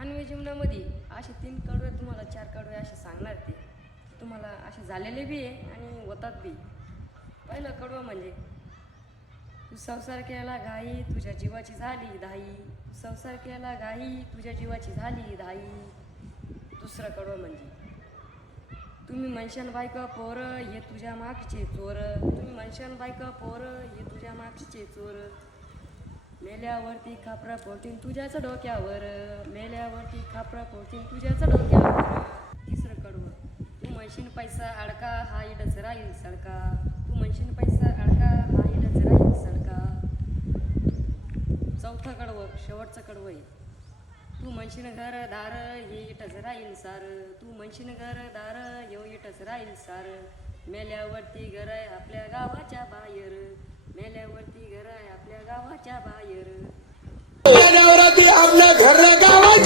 मानवी जीवनामध्ये असे 3 कडवे तुम्हाला 4 कडवे असे सांगणार ते तुम्हाला असे झालेले बी आहे आणि होतात बी. पहिलं कडवं म्हणजे तू संसार केला घाई तुझ्या जीवाची झाली धाई. तू संसार केला घाई तुझ्या जीवाची झाली धाई. दुसरं कडवं म्हणजे तुम्ही मनशान बायका पोरं हे तुझ्या मागचे चोर. तुम्ही मनशान बायका पोरं हे तुझ्या मागचे चोर. मेल्यावरती खापरा पोटीन तुझ्याच डोक्यावर. मेल्यावरती खापरा पोटीन तुझ्याच डोक्यावर. तिसरं कडवं तू म्हणशील पैसा अडका हा इडच राहील सडका. तू म्हणशील पैसा अडका हा इडच राहील सडका. चौथं कडवं शेवटचं कडवं आहे तू म्हणशील घर दार हे इटच राहील सार. तू म्हणशील घर दार हे इटच राहील सार. मेल्यावरती घर आहे आपल्या गावाच्या बाहेर. मेल्यावरती घर आहे आपल्या गावाच्या बाहेर. मेल्यावरती आपल्या घर गावाच्या